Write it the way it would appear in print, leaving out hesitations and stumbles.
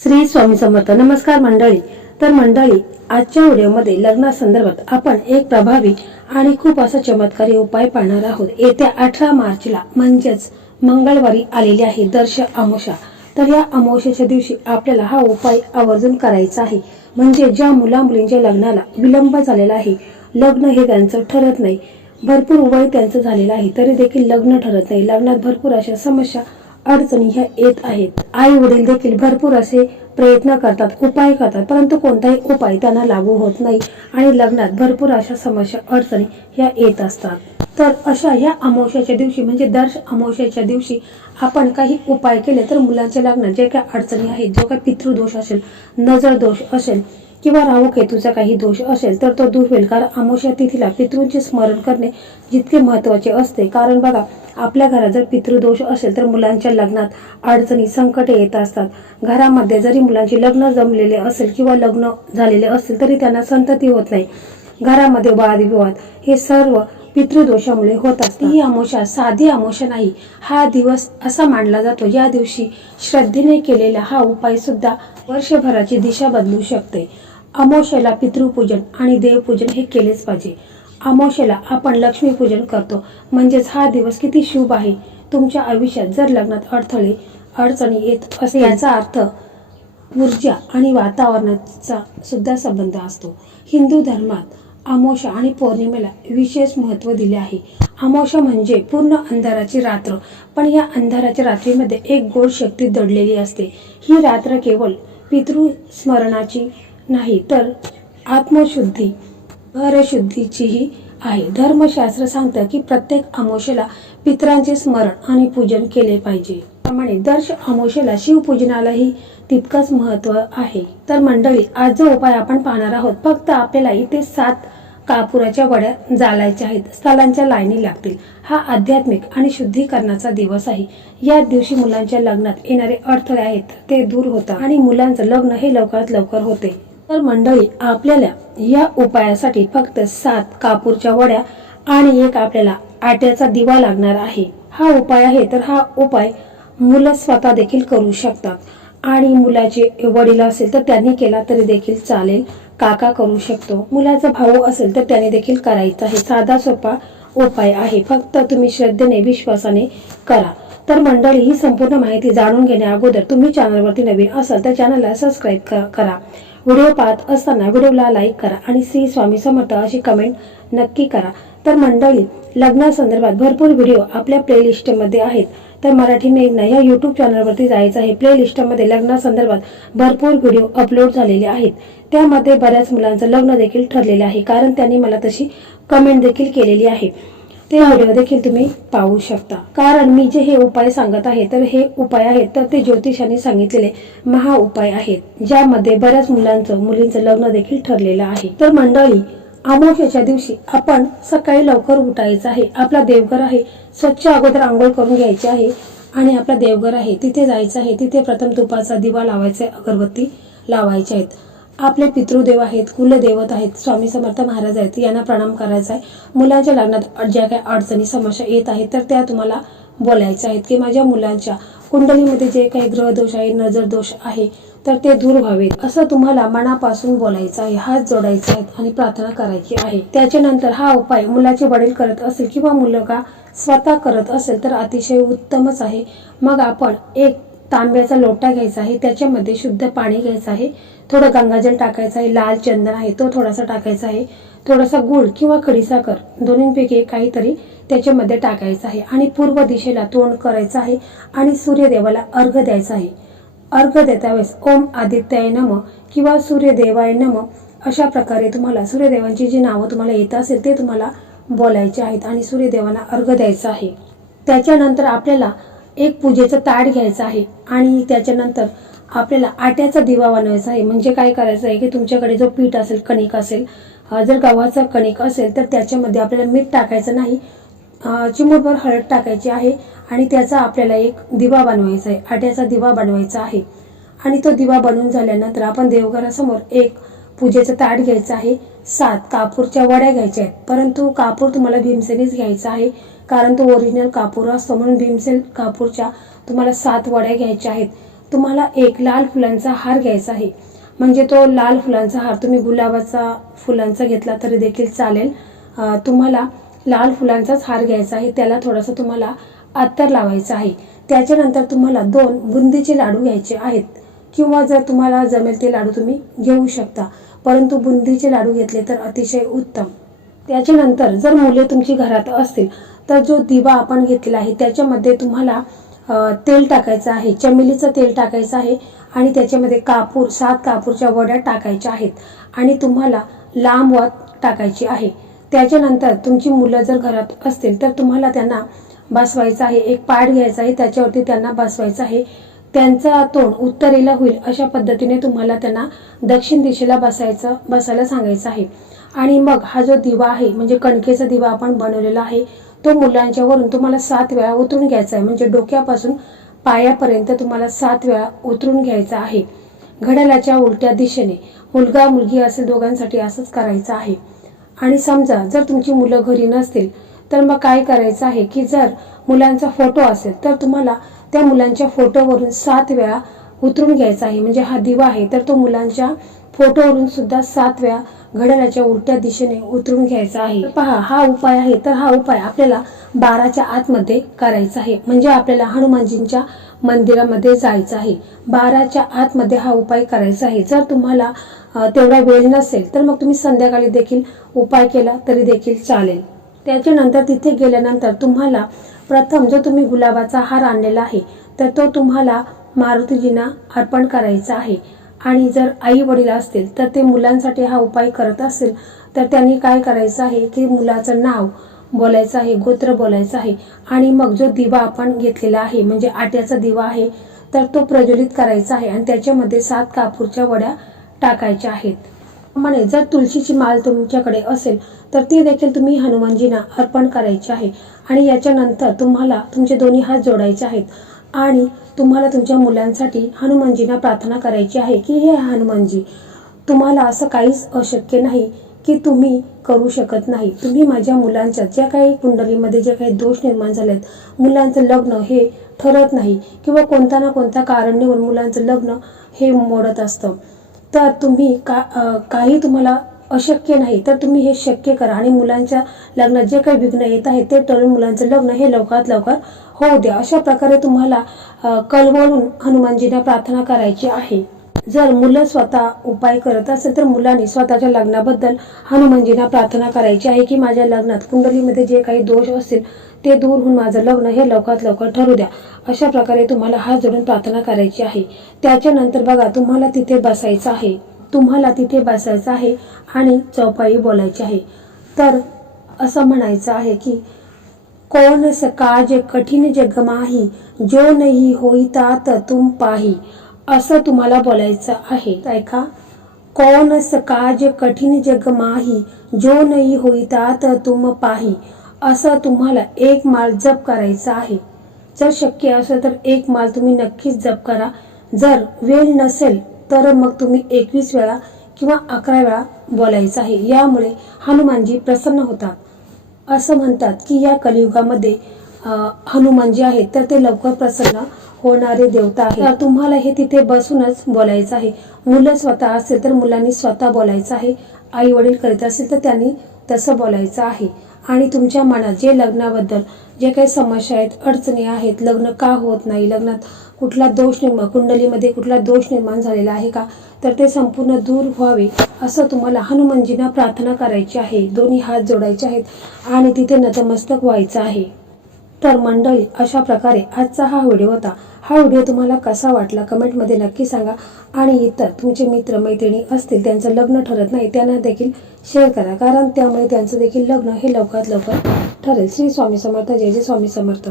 श्री स्वामी समर्थ. नमस्कार मंडळी. तर मंडळी, आजच्या व्हिडिओमध्ये लग्नासंदर्भात आपण एक प्रभावी आणि खूप असा चमत्कारी उपाय पाहणार आहोत. येत्या 18 मार्चला म्हणजेच मंगळवारी आलेली आहे दर्श अमावस्या. तर या अमावस्येच्या दिवशी आपल्याला हा उपाय आवर्जून करायचा आहे. म्हणजे ज्या मुला मुलींच्या लग्नाला विलंब झालेला आहे, लग्न हे त्यांचं ठरत नाही, भरपूर वय त्यांचं झालेलं आहे तरी देखील लग्न ठरत नाही, लग्नात भरपूर अशा समस्या अडचणी ह्या येत आहेत. आई वडील देखील भरपूर असे प्रयत्न करतात, उपाय करतात, परंतु कोणताही उपाय त्यांना लागू होत नाही आणि लग्नात भरपूर अशा समस्या अडचणी ह्या येत असतात. तर अशा ह्या अमावस्याच्या दिवशी म्हणजे दर्श अमावस्याच्या दिवशी आपण काही उपाय केले तर मुलांच्या लग्नात जे काही अडचणी आहेत, जो काही पितृदोष असेल, नजर दोष असेल किंवा राहू केतूचा काही दोष असेल तर तो दूर होईल. कारण अमावस्या तिथीला पितृंचे स्मरण करणे जितके महत्त्वाचे असते. कारण बघा, आपल्या घरात जर पितृदोष असेल तर मुलांच्या लग्नात अडचणी संकटे येत असतात. घरामध्ये जरी मुलांचे लग्न जमलेले असेल किंवा लग्न झालेले असेल तरी त्यांना संतती होत नाही. घरामध्ये वादविवाद हे सर्व पितृदोषामुळे होत असते. ही अमावस्या साधी अमावस्या नाही, हा दिवस असा मानला जातो या दिवशी श्रद्धेने केलेला हा उपाय सुद्धा वर्षभराची दिशा बदलू शकते. अमावस्येला पितृपूजन आणि देवपूजन हे केलेच पाहिजे. अमावस्येला आपण लक्ष्मीपूजन करतो, म्हणजेच हा दिवस किती शुभ आहे. तुमच्या आयुष्यात जर लग्नात अडथळे अडचणी येत असेल याचा अर्थ ऊर्जा आणि वातावरणाचा सुद्धा संबंध असतो. हिंदू धर्मात अमावस्या आणि पौर्णिमेला विशेष महत्त्व दिले आहे. अमावस्या म्हणजे पूर्ण अंधाराची रात्र, पण या अंधाराच्या रात्रीमध्ये एक गोड शक्ती दडलेली असते. ही रात्र केवळ पितृस्मरणाची नाही तर आत्मशुद्धी घरशुद्धीचीही आहे. धर्मशास्त्र सांगतं की प्रत्येक अमावस्येला पितरांचे स्मरण आणि पूजन केले पाहिजे. त्याप्रमाणे दर्श अमावस्येला शिवपूजनालाही तितकंच महत्त्व आहे. तर मंडळी, आज जो उपाय आपण पाहणार आहोत, फक्त आपल्याला इथे 7 कापुराच्या वड्या जाळायच्या आहेत. स्थलांच्या लाईनी लागतील. हा आध्यात्मिक आणि शुद्धीकरणाचा दिवस आहे. या दिवशी मुलांच्या लग्नात येणारे अडथळे आहेत ते दूर होतात आणि मुलांचं लग्न हे लवकरात लवकर होते. तर मंडळी, आपल्याला या उपायासाठी फक्त 7 कापूरच्या वड्या आणि एक आपल्याला आट्याचा दिवा लागणार आहे. हा उपाय आहे तर हा उपाय मुलं स्वतः देखील करू शकतात आणि मुलाचे वडील असेल तर त्यांनी केला तरी देखील चालेल, काका करू शकतो, मुलाचा भाऊ असेल तर त्याने देखील करायचा आहे. साधा सोपा उपाय आहे, फक्त तुम्ही श्रद्धेने विश्वासाने करा. तर मंडळी, ही संपूर्ण माहिती जाणून घेण्या अगोदर तुम्ही चॅनलवरती नवीन असाल तर चॅनलला सबस्क्राईब करा. व्हिडिओ पाहत असताना व्हिडिओला लाईक करा आणि श्री स्वामी समर्थ अशी कमेंट नक्की करा. तर मंडळी, लग्नासंदर्भात भरपूर व्हिडिओ आपल्या प्लेलिस्टमध्ये आहेत. तर मराठी मेघना या यूट्यूब चॅनलवरती जायचं आहे. प्लेलिस्टमध्ये लग्नासंदर्भात भरपूर व्हिडिओ अपलोड झालेले आहेत. त्यामध्ये बऱ्याच मुलांचं लग्न देखील ठरलेलं आहे, कारण त्यांनी मला तशी कमेंट देखील केलेली आहे. ते व्हिडिओ देखील तुम्ही पाहू शकता. कारण मी जे हे उपाय सांगत आहे तर हे उपाय आहेत तर ते ज्योतिषाने सांगितलेले महा उपाय आहेत, ज्यामध्ये बऱ्याच मुलींचं लग्न देखील ठरलेलं आहे. तर मंडळी, अमावस्येच्या दिवशी आपण सकाळी लवकर उठायचं आहे. आपला देवघर आहे, स्वच्छ अगोदर आंघोळ करून घ्यायची आहे आणि आपला देवघर आहे तिथे जायचं आहे. तिथे प्रथम तुपाचा दिवा लावायचा आहे, अगरबत्ती लावायच्या आहेत. आपले पितृदेव आहेत, कुलदैवत आहेत, स्वामी समर्थ महाराज आहेत, यांना प्रणाम करायचा आहे. मुलांच्या लग्नात ज्या काही अडचणी समस्या येत आहेत तर त्या तुम्हाला बोलायच्या आहेत की माझ्या मुलांच्या कुंडलीमध्ये जे काही ग्रहदोष आहे, नजर दोष आहे तर ते दूर व्हावेत, असं तुम्हाला मनापासून बोलायचं आहे, हात जोडायचे आहेत आणि प्रार्थना करायची आहे. त्याच्यानंतर हा उपाय मुलाचे वडील करत असेल किंवा मुलगा स्वतः करत असेल तर अतिशय उत्तमच आहे. मग आपण एक तांब्याचा लोटा घ्यायचा आहे, त्याच्यामध्ये शुद्ध पाणी घ्यायचं आहे, थोडं गंगाजल टाकायचं आहे, लाल चंदन आहे तो थोडासा टाकायचा आहे, थोडासा गुळ किंवा खडीसाखर दोन्हीपैकी काहीतरी त्याच्यामध्ये टाकायचं आहे आणि पूर्व दिशेला तोंड करायचं आहे आणि सूर्यदेवाला अर्घ द्यायचा आहे. अर्घ देता वेळेस ओम आदित्याय नमः किंवा सूर्यदेवाय नमः अशा प्रकारे तुम्हाला सूर्यदेवांची जी नावं तुम्हाला येत असेल ते तुम्हाला बोलायचे आहेत आणि सूर्यदेवांना अर्घ द्यायचा आहे. त्याच्यानंतर आपल्याला एक पूजेचं ताट घ्यायचं आहे आणि त्याच्यानंतर आपल्याला आट्याचा दिवा बनवायचा आहे. म्हणजे काय करायचं आहे की तुमच्याकडे जो पीठ असेल, कणिक असेल, जर गव्हाचा कणिक असेल तर त्याच्यामध्ये आपल्याला मीठ टाकायचं नाही, चिमूटभर हळद टाकायची आहे आणि त्याचा आपल्याला एक दिवा बनवायचा आहे, आट्याचा दिवा बनवायचा आहे. आणि तो दिवा बनवून झाल्यानंतर आपण देवघरासमोर एक पूजेचं ताट घ्यायचं आहे, 7 कापूरच्या वड्या घ्यायच्या आहेत. परंतु कापूर तुम्हाला भीमसेनीच घ्यायचा आहे, कारण तो ओरिजिनल कापूर असतो, म्हणून भीमसेन कापूरच्या तुम्हाला 7 वड्या घ्यायच्या आहेत. तुम्हाला एक लाल फुलांचा हार घ्यायचा आहे. म्हणजे तो लाल फुलांचा हार तुम्ही गुलाबाचा फुलांचा घेतला तरी देखील चालेल. तुम्हाला लाल फुलांचाच हार घ्यायचा आहे. त्याला थोडंसं तुम्हाला अत्तर लावायचं आहे. त्याच्यानंतर तुम्हाला 2 बुंदीचे लाडू घ्यायचे आहेत किंवा जर तुम्हाला जमेल ते लाडू तुम्ही घेऊ शकता, परंतु बुंदीचे लाडू घेतले तर अतिशय उत्तम. त्याच्यानंतर जर मुले तुमची घरात असतील तर जो दिवा आपण घेतलेला आहे त्याच्यामध्ये तुम्हाला तेल टाकायचं आहे, चमेलीचं तेल टाकायचं आहे आणि त्याच्यामध्ये कापूर 7 कापूरच्या वड्या टाकायच्या आहेत आणि तुम्हाला लांब वात टाकायची आहे. त्याच्यानंतर तुमची मुलं जर घरात असतील तर तुम्हाला त्यांना बसवायचं आहे. एक पाट घ्यायचा आहे, त्याच्यावरती त्यांना बसवायचं आहे. त्यांचा तोंड उत्तरेला होईल अशा पद्धतीने तुम्हाला त्यांना दक्षिण दिशेला बसायला सांगायचं आहे. आणि मग हा जो दिवा आहे म्हणजे कणकेचा दिवा आपण बनवलेला आहे तो मुलांच्या वरून तुम्हाला 7 वेळा उतरून घ्यायचा आहे. म्हणजे डोक्यापासून पायापर्यंत तुम्हाला 7 वेळा उतरून घ्यायचा आहे. घड्याळाच्या उलट्या दिशेने. मुलगा मुलगी असेल दोघांसाठी असंच करायचं आहे. आणि समजा जर तुमची मुलं घरी नसतील तर मग काय करायचं आहे की जर मुलांचा फोटो असेल तर तुम्हाला त्या मुलांच्या फोटोवरून 7 वेळा उतरून घ्यायचा आहे. म्हणजे हा दिवा आहे तर तो मुलांच्या फोटोवरून सुद्धा 7 वेळा घड्याळाच्या उलट्या दिशेने उतरून घ्यायचा आहे. पहा, हा उपाय आहे तर हा उपाय आपल्याला 12च्या आतमध्ये करायचा आहे. म्हणजे आपल्याला हनुमानजींच्या मंदिरामध्ये जायचं आहे. 12च्या आतमध्ये हा उपाय करायचा आहे. जर तुम्हाला तेवढा वेळ नसेल तर मग तुम्ही संध्याकाळी देखील उपाय केला तरी देखील चालेल. त्याच्यानंतर तिथे गेल्यानंतर तुम्हाला प्रथम जो तुम्ही गुलाबाचा हार आणलेला आहे तर तो तुम्हाला मारुतीजींना अर्पण करायचा आहे. आणि जर आई वडील असतील तर ते मुलांसाठी हा उपाय करत असेल तर त्यांनी काय करायचं आहे की मुलाचं नाव बोलायचं आहे, गोत्र बोलायचं आहे आणि मग जो दिवा आपण घेतलेला आहे म्हणजे आट्याचा दिवा आहे तर तो प्रज्वलित करायचा आहे आणि त्याच्यामध्ये 7 कापूरच्या वड्या टाकायच्या आहेत. म्हणजे जर तुळशीची माळ तुमच्याकडे असेल तर ती देखील तुम्ही हनुमानजींना अर्पण करायची आहे. आणि याच्यानंतर तुम्हाला तुमचे दोन्ही हात जोडायचे आहेत आणि तुम्हाला तुमच्या मुलांसाठी हनुमानजींना प्रार्थना करायची आहे की हे हनुमानजी, तुम्हाला असं काहीच अशक्य नाही की तुम्ही करू शकत नाही. तुम्ही माझ्या मुलांच्या ज्या काही कुंडलीमध्ये जे काही दोष निर्माण झालेत, मुलांचं लग्न हे ठरत नाही किंवा कोणता ना कोणता कारण निवडून मुलांचं लग्न हे मोडत असतं, तर तुम्ही काही तुम्हाला अशक्य नाही तर तुम्ही हे शक्य करा आणि मुलांच्या लग्नात जे काही विघ्न येत आहे ते टळून मुलांचं लग्न हे लवकरात लवकर होऊ द्या. अशा प्रकारे तुम्हाला कळवळून हनुमानजींना प्रार्थना करायची आहे. जर मुलं स्वतः उपाय करत असेल तर मुलांनी स्वतःच्या लग्नाबद्दल हनुमानजींना प्रार्थना करायची आहे की माझ्या लग्नात कुंडलीमध्ये जे काही दोष असतील ते दूर होऊन माझं लग्न हे लवकरात लवकर ठरू द्या. अशा प्रकारे तुम्हाला हात जोडून प्रार्थना करायची आहे. त्याच्यानंतर बघा, तुम्हाला तिथे बसायचं आहे आणि चौपाई बोलायची आहे. तर असं म्हणायचं आहे की कौन स काज कठीण जग माही, जो नाही होईतात तुम पाही. असं तुम्हाला बोलायचं आहे. ऐका, कौन स काज कठीण जग माही, जो नाही होईतात तुम पाही. असं तुम्हाला 1 माळ जप करायचा आहे. जर शक्य असेल तर 1 माळ तुम्ही नक्कीच जप करा. जर वेळ नसेल तर मग तुम्ही 21 वेळा किंवा 11 वेळा बोलायचं आहे. यामुळे हनुमानजी प्रसन्न होतात. असं म्हणतात की या कलियुगामध्ये हनुमानजी आहेत तर ते लवकर प्रसन्न होणारे देवता आहेत. तर तुम्हाला हे तिथे बसूनच बोलायचं आहे. मुलं स्वतः असेल तर मुलांनी स्वतः बोलायचं आहे. आई वडील करीत असेल तर त्यांनी तसं बोलायचं आहे. आणि तुमच्या मनात जे लग्नाबद्दल जे काही समस्या आहेत, अडचणी आहेत, लग्न का होत नाही, लग्नात कुठला दोष कुंडलीमध्ये कुठला दोष निर्माण झालेला आहे का, तर ते संपूर्ण दूर व्हावे असं तुम्हाला हनुमानजींना प्रार्थना करायची आहे. दोन्ही हात जोडायचे आहेत आणि तिथे नतमस्तक व्हायचं आहे. तर मंडळी, अशा प्रकारे आजचा हा व्हिडिओ होता. हा व्हिडिओ तुम्हाला कसा वाटला कमेंटमध्ये नक्की सांगा. आणि इतर तुमचे मित्र मैत्रिणी असतील त्यांचं लग्न ठरत नाही त्यांना देखील शेअर करा, कारण त्यामुळे त्यांचं देखील लग्न हे लवकरात लवकर ठरेल. श्री स्वामी समर्थ. जय जय स्वामी समर्थ.